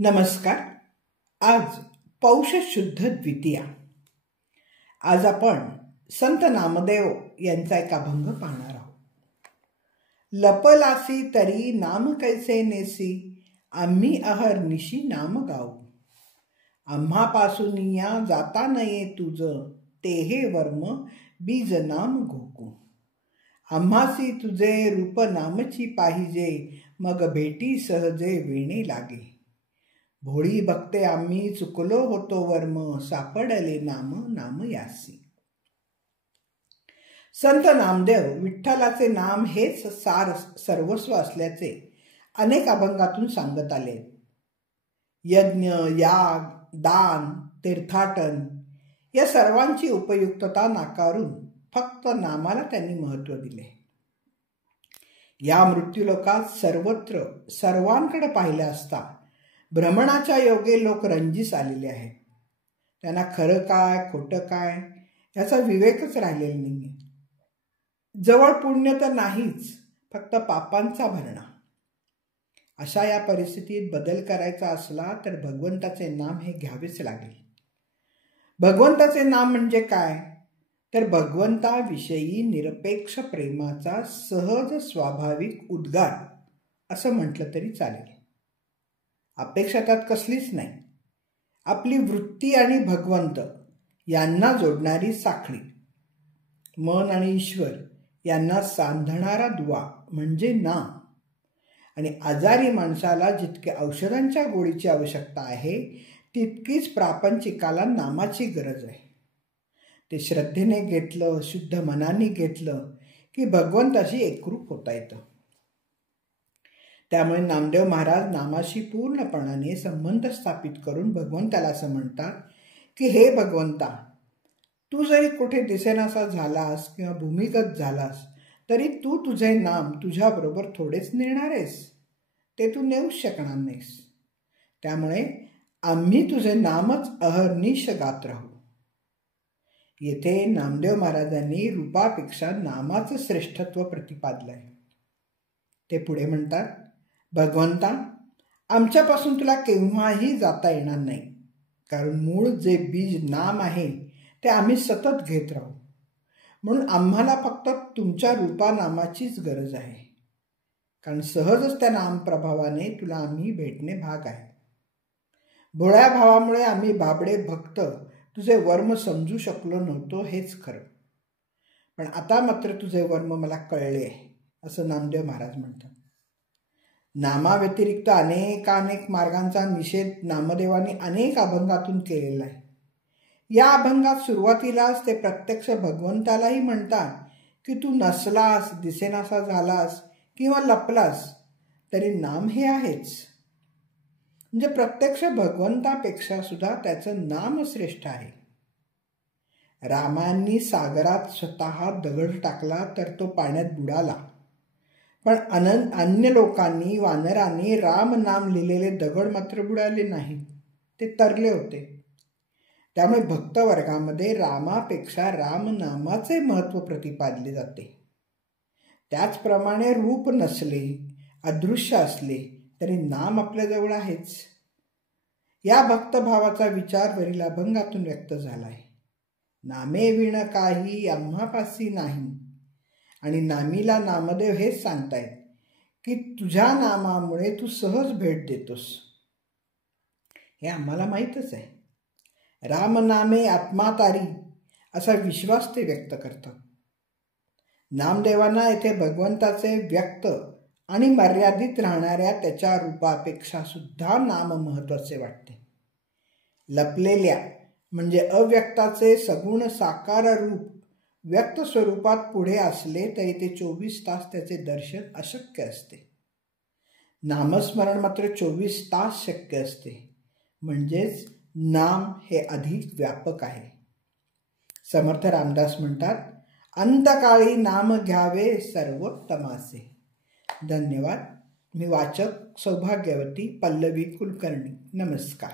नमस्कार. आज पौष शुद्ध द्वितीया. आज आपण संत नामदेव यांचा एक अभंग पाहणार आहोत. लपलासी तरी नाम कैसे नेसी, आम्ही अहर्निशी नाम गाऊ. आम्हापासून या जाता नये तुझ, तेहे वर्म बीज नाम घोकू. आम्हासी तुझे रूप नामची पाहिजे, मग भेटी सहजे वेणे लागे. भोळी भक्ते आम्ही चुकलो होतो वर्म, सापडले नाम नाम यासी. संत नामदेव विठ्ठलाचे नाम हेच सार सर्वस्व असल्याचे अनेक अभंगातून सांगत आले. यज्ञ, याग, दान, तीर्थाटन या सर्वांची उपयुक्तता नाकारून फक्त नामाला त्यांनी महत्त्व दिले. या मृत्यूलोकात सर्वत्र सर्वांकडे पाहिले असता भ्रमणाच्या योगे लोक रंजीस आलेले आहेत. त्यांना खरं काय खोटं काय याचा विवेकच राहिलेला नाही. जवळ पुण्य तर नाहीच, फक्त पापांचा भरणा. अशा या परिस्थितीत बदल करायचा असला तर भगवंताचे नाम हे घ्यावेच लागेल. भगवंताचे नाम म्हणजे काय, तर भगवंताविषयी निरपेक्ष प्रेमाचा सहज स्वाभाविक उद्गार असं म्हटलं तरी चालेल. अपेक्षा त्यात कसलीच नाही. आपली वृत्ती आणि भगवंत यांना जोडणारी साखळी, मन आणि ईश्वर यांना सांधणारा दुवा म्हणजे नाम. आणि आजारी माणसाला जितके औषधांच्या गोळीची आवश्यकता आहे, तितकीच प्रापंचिकाला नामाची गरज आहे. ते श्रद्धेने घेतलं, शुद्ध मनाने घेतलं की भगवंताशी एकरूप होता येतं. त्यामुळे नामदेव महाराज नामाशी पूर्णपणाने संबंध स्थापित करून भगवंताला असं म्हणतात की हे भगवंता, तू जरी कुठे दिसेनासा झालास किंवा भूमिगत झालास तरी तू तुझे नाम तुझ्याबरोबर थोडेच नेणार आहेस, ते तू नेऊच शकणार नाहीस. त्यामुळे आम्ही तुझे नामच अहर्निश गात राहू. येथे नामदेव महाराजांनी रूपापेक्षा नामाचं श्रेष्ठत्व प्रतिपादलंय. ते पुढे म्हणतात, भगवंता, आमच्यापासून तुला केव्हाही जाता येणार नाही, कारण मूळ जे बीज नाम आहे ते आम्ही सतत घेत राहू. म्हणून आम्हाला फक्त तुमच्या रूपानामाचीच गरज आहे, कारण सहजच त्या नामप्रभावाने तुला आम्ही भेटणे भाग आहे. भोळ्या भावामुळे आम्ही बाबडे भक्त तुझे वर्म समजू शकलो नव्हतो, हेच खरं. पण आता मात्र तुझे वर्म मला कळले, असं नामदेव महाराज म्हणतात. नामाव्यतिरिक्त अनेक मार्गांचा निषेध नामदेवांनी अनेक अभंगातून केलेला आहे. या अभंगात सुरुवातीलाच ते प्रत्यक्ष भगवंतालाही म्हणतात की तू नसलास, दिसेनासा झालास किंवा लपलास तरी नाम हे आहेच. म्हणजे प्रत्यक्ष भगवंतापेक्षा सुद्धा त्याचं नाम श्रेष्ठ आहे. रामांनी सागरात स्वतः दगड टाकला तर तो पाण्यात बुडाला, पण अन्य लोकांनी, वानरांनी राम नाम लिहिलेले दगड मात्र बुडाले नाहीत, ते तरले होते. त्यामुळे भक्तवर्गामध्ये रामापेक्षा रामनामाचे महत्त्व प्रतिपादले जाते. त्याचप्रमाणे रूप नसले, अदृश्य असले तरी नाम आपल्याजवळ आहेच. या भक्तभावाचा विचार वरील अभंगातून व्यक्त झालाय. नामे विण काही आम्हापासी नाही. आणि नामीला नामदेव हेच सांगतायत की तुझ्या नामामुळे तू सहज भेट देतोस. हे आम्हाला माहीतच आहे. रामनामे आत्मा तारी असा विश्वास ते व्यक्त करतात. नामदेवांना येथे भगवंताचे व्यक्त आणि मर्यादित राहणाऱ्या त्याच्या रूपापेक्षा सुद्धा नाम महत्त्वाचे वाटते. लपलेल्या म्हणजे अव्यक्ताचे सगुण साकार रूप व्यक्त स्वरूपात पुढे असले तरी ते 24 तास त्याचे दर्शन अशक्य असते. नामस्मरण मात्र 24 तास शक्य असते. म्हणजेच नाम हे अधिक व्यापक आहे. समर्थ रामदास म्हणतात, अंतकाळी नाम घ्यावे सर्वोत्तमाचे. धन्यवाद. मी वाचक सौभाग्यवती पल्लवी कुलकर्णी. नमस्कार.